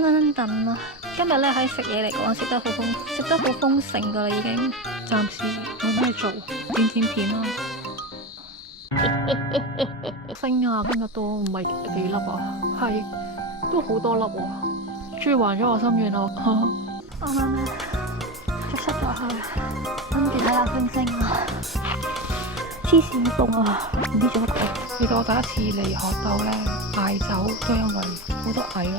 噔噔啊！今日咧喺食嘢嚟講，食得好豐盛噶啦，已經。暫時冇咩做，剪片啦。星啊，今日都唔係幾粒啊，係都好多粒喎。終於還咗我心願啦！啱啱咧就出咗去，諗住睇下星星啊！黐線凍啊！唔知做乜鬼。其實我第一次嚟學校咧嗌酒，都因為好多蟻咯。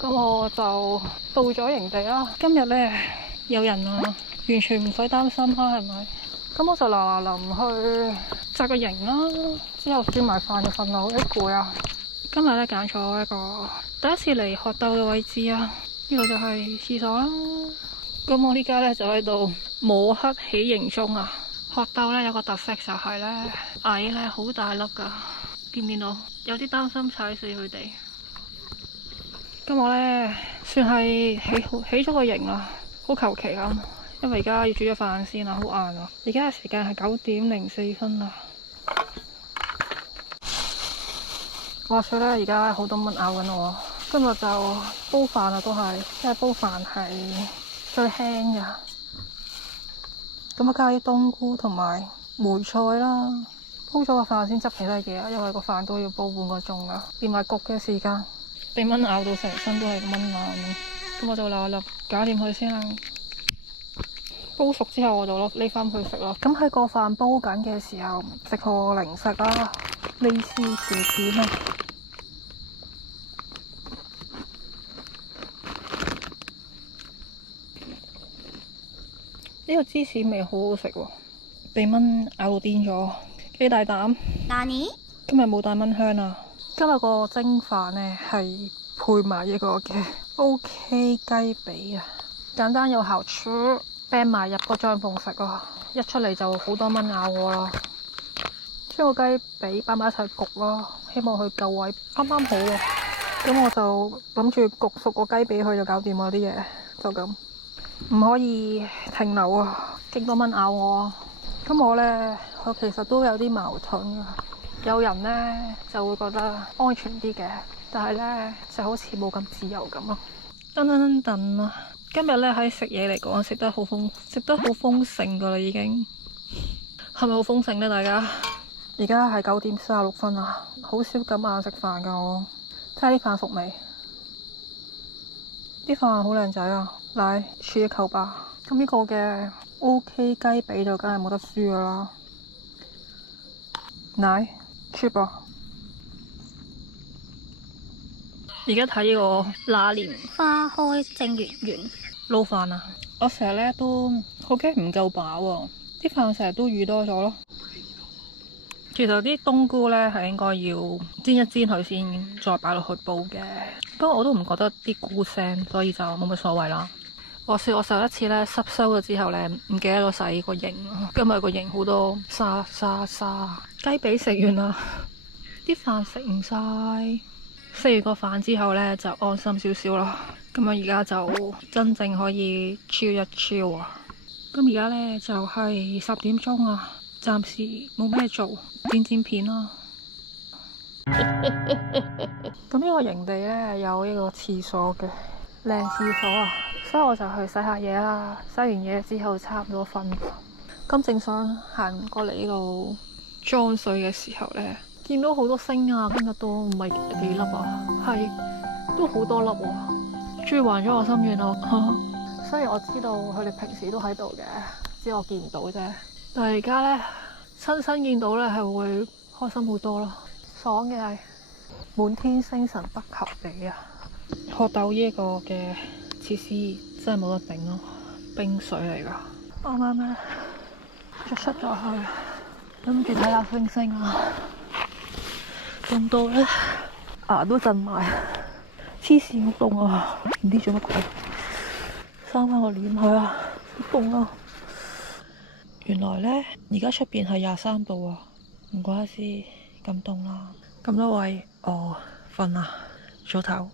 咁我就到咗營地啦。今日咧有人啊，完全唔使擔心啦，係咪？咁我就嗱臨去紮個營啦，之後煮埋飯就瞓啦，好攰啊！今日咧揀咗一個第一次嚟學鬥嘅位置啊，呢度就係廁所啦。咁我呢家咧就喺度摸黑起營中啊！學鬥咧有個特色就係咧蟻咧好大粒噶，見唔見到？有啲擔心踩死佢哋。咁我咧算係起咗個營啦，好求其咁，因為而家要煮咗飯先啦，好晏啊！而家嘅時間係9:04啦。話說咧，而家好多蚊咬緊我。今日就煲飯啊，都係，因為煲飯係最輕噶。咁啊，加啲冬菇同埋梅菜啦。煲咗個飯先執其他嘢啊，因為個飯都要煲半個鐘噶，連埋焗嘅時間。被蚊咬到成身都係蚊咬，咁我就嗱搞掂佢先啦。煲熟之後我就拎翻去食咯。咁喺個飯煲緊嘅時候，食個零食啦，利是薯片啊。呢個芝士味好好食喎，被蚊咬到癲咗，幾大膽。Nani？今日冇帶蚊香啊！今日個蒸飯呢係配埋一個嘅 OK 雞髀啊，簡單有效廚，掟埋入個帳篷食啊！一出嚟就好多蚊咬我啦，將個雞髀擺埋一齊焗咯，希望佢夠位，啱啱好喎。咁我就諗住焗熟個雞髀佢就搞掂啦，啲嘢就咁，唔可以停留啊！勁多蚊咬我啊！咁我呢，我其實都有啲矛盾噶。有人呢就會覺得安全啲嘅，但係呢就好似冇咁自由咁咯。噔啊！今日呢喺食嘢嚟講，食得好豐盛噶啦，已經係咪好豐盛呢？大家而家係9:36啊，好少咁晏食飯噶我。睇下啲飯熟未？啲飯好靚仔啊！嚟煮一口吧。咁呢個嘅 OK 雞髀就梗係冇得輸噶啦。嚟。cheap 啊！而家睇呢個那年花開正月圓撈飯啊！我成日咧都好驚唔夠飽喎，啲飯成日都預多咗咯。其實啲冬菇咧係應該要煎一煎佢先，再擺落去煲嘅。不過我都唔覺得啲菇腥，所以就冇乜所謂啦。話說我上一次咧濕收咗之後咧，唔記得咗洗個營，今日個營好多沙。雞髀食完啦，啲飯食唔晒。食完個飯之後咧就安心少少啦。咁樣而家就真正可以 chill 一 chill 啊。咁而家咧就係10點鐘啊，暫時冇咩做，剪片啦。咁呢個營地咧有一個廁所嘅靚廁所啊，所以我就去洗下嘢啦。洗完嘢之後差唔多瞓。咁正想行過嚟呢度裝水嘅時候咧，見到好多星啊！今日都唔係幾粒啊，係都好多粒喎。終於還咗我心願咯。雖然我知道佢哋平時都喺度嘅，只係我見唔到啫。但係而家咧親身見到咧係會開心好多咯。爽嘅係滿天星辰不及你啊！學鬥呢一個嘅設施真係冇得頂咯，冰水嚟噶。啱啱咧就出咗去，諗住睇下星星啊，凍到咧牙都震埋，黐線好凍啊！唔知做乜鬼，閂翻個簾去啊，好凍啊！原來咧而家出邊係23度啊，唔怪之咁凍啦。咁多位我瞓啦，早唞。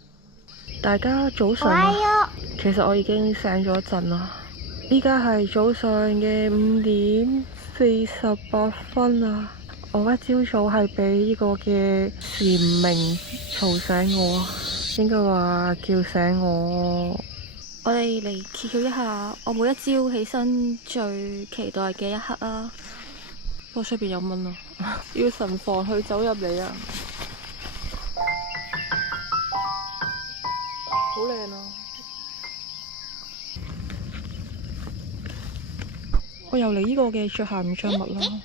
大家早晨啊！其實我已經醒咗一陣啦，依家係早上嘅5:48啊！我一朝早係俾呢個嘅蟬鳴嘈醒我啊！應該話叫醒我。我哋嚟揭曉一下我每一朝起身最期待嘅一刻啊！不過出邊有蚊啊，要慎防佢走入嚟啊！好靚啊！我又嚟呢個嘅着鞋唔着襪啦，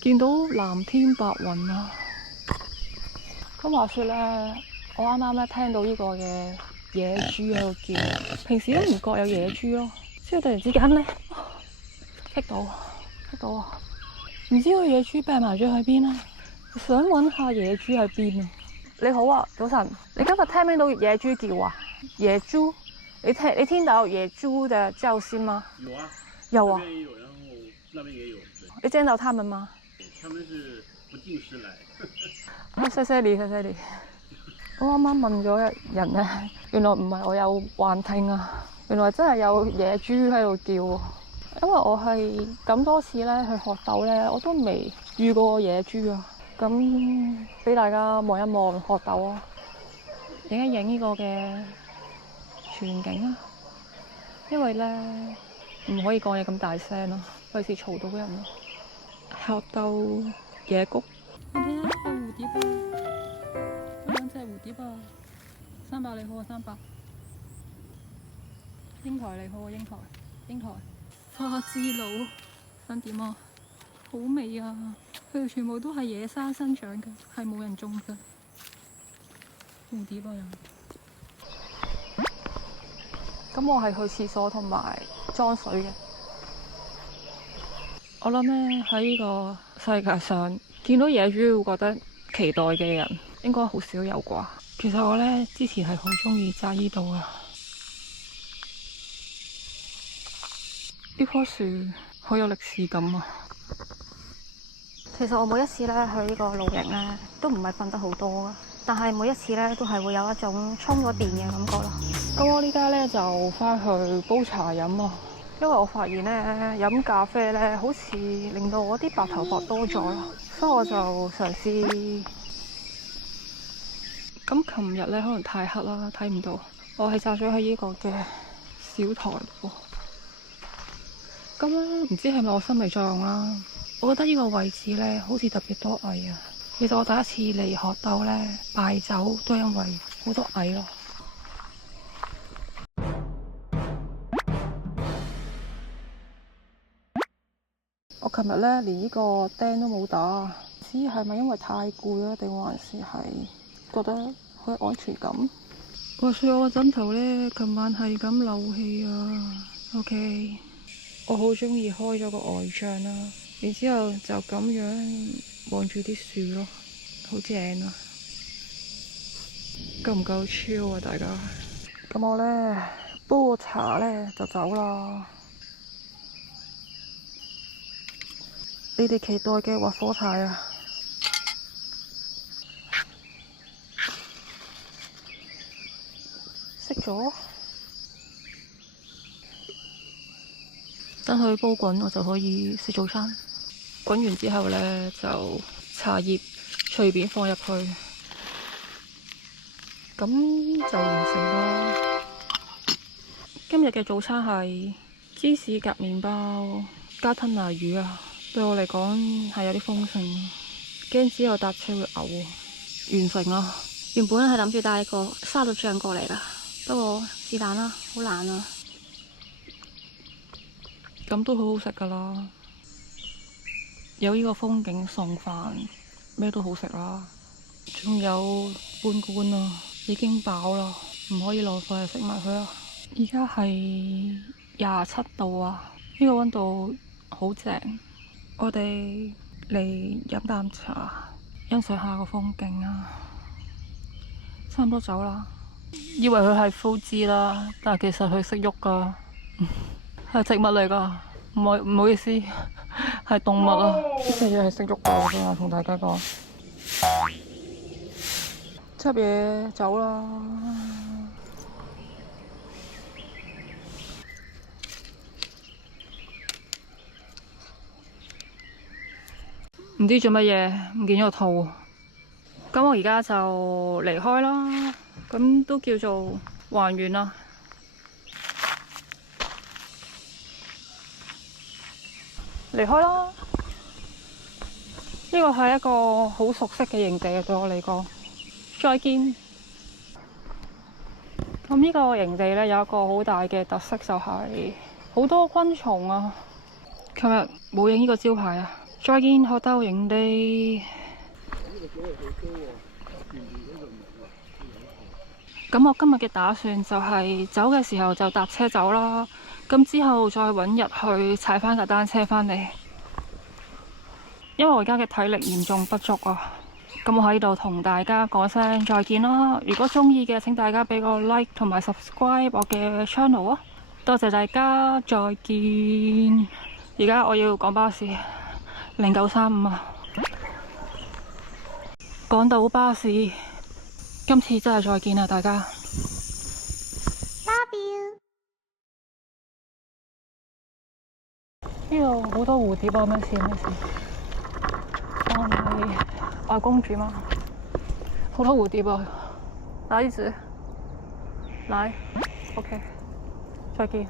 見到藍天白雲啊！咁話說咧，我啱啱咧聽到呢個嘅野豬喺度叫，平時都唔覺有野豬咯，之後突然之間咧，棘到啊！唔知個野豬病埋咗喺邊啊？想揾下野豬喺邊啊！你好啊，早晨，你今日聽唔聽到野豬叫啊？野豬，你聽到野豬的叫聲嗎？有啊，有啊。這邊也有，然後那邊也有。你見到他們嗎？他們是不定時來。啊，謝謝你。我啱啱問咗人咧，原來唔係我有幻聽啊，原來真係有野豬喺度叫。因為我係咁多次咧去學斗咧，我都未遇過野豬啊。咁俾大家望一望學斗啊，影一影呢個嘅全景啊。因為咧唔可以講嘢咁大聲咯，費事嘈到人咯。學斗野谷，你睇下有蝴蝶啊，有兩隻蝴蝶啊。300你好啊，300。英台你好啊，英台。花之路想點啊？好美啊！佢哋全部都係野生生長嘅，係冇人種嘅。蝴蝶啊！咁我係去廁所同埋裝水嘅。我諗咧喺呢個世界上見到野豬會覺得期待嘅人應該好少有啩。其實我咧之前係好中意揸呢度啊。呢棵樹好有歷史感啊！其實我每一次咧去呢個露營咧，都唔係瞓得好多啊，但係每一次咧都係會有一種充咗電嘅感覺咯。咁我呢家咧就翻去煲茶飲啊，因為我發現咧飲咖啡咧好似令到我啲白頭髮多咗啦，所以我就嘗試。咁琴日咧可能太黑啦，睇唔到。我係紮咗喺呢個嘅小台喎。咁咧唔知係咪我心理作用啦？我覺得呢個位置咧好似特別多蟻啊！其實我第一次嚟學斗咧敗走都係因為好多蟻咯。我琴日咧連呢個釘都冇打，唔知係咪因為太攰啊，定還是係覺得好有安全感？話說我個枕頭咧，琴晚係咁漏氣啊。OK， 我好中意開咗個外帳啦，然之後就咁樣望住啲樹咯，好正啊！夠唔夠 chill 啊，大家？咁我咧煲個茶咧就走啦。你哋期待嘅滑火柴啊！熄咗，等佢煲滾，我就可以食早餐。滾完之後呢，就茶葉隨便放入去，咁就完成啦。今日嘅早餐係芝士夾麵包加吞拿魚啊！對我嚟講係有啲豐盛，驚之後搭車會嘔。完成啦！原本係諗住帶個沙律醬過嚟㗎，不過是但啦，好懶啊。咁都好好食㗎啦，有呢個風景送飯，咩都好食啦。仲有半罐啊，已經飽啦，唔可以浪費，食埋佢啊！而家係27度啊，呢個溫度好正。我哋嚟飲啖茶，欣賞下個風景啊！差唔多走啦。以為佢係枯枝啦，但係其實佢識喐噶，係植物嚟噶。唔好意思，係動物啊！呢隻嘢係識喐噶，我想同大家講。執嘢走啦。唔知做乜嘢，唔見咗個套。咁我而家就離開啦。咁都叫做還原啦。離開啦！呢個係一個好熟悉嘅營地啊，對我嚟講。再見。咁呢個營地咧有一個好大嘅特色，就係好多昆蟲啊。琴日冇影呢個招牌啊！再見學鬥營地。咁我今日嘅打算就係走嘅時候就搭車走啦，咁之後再揾日去踩翻架單車返嚟。因為我而家嘅體力嚴重不足啊，咁我喺度同大家講聲再見啦。如果中意嘅，請大家俾個 like 同埋 subscribe 我嘅 channel 啊！多謝大家，再見。而家我要趕巴士0935啊，趕到巴士。今次真係再見啦，大家。Love you。呢度好多蝴蝶啊！咩事？我唔係愛公主嗎？好多蝴蝶啊！哪一隻？來 ，OK，再見。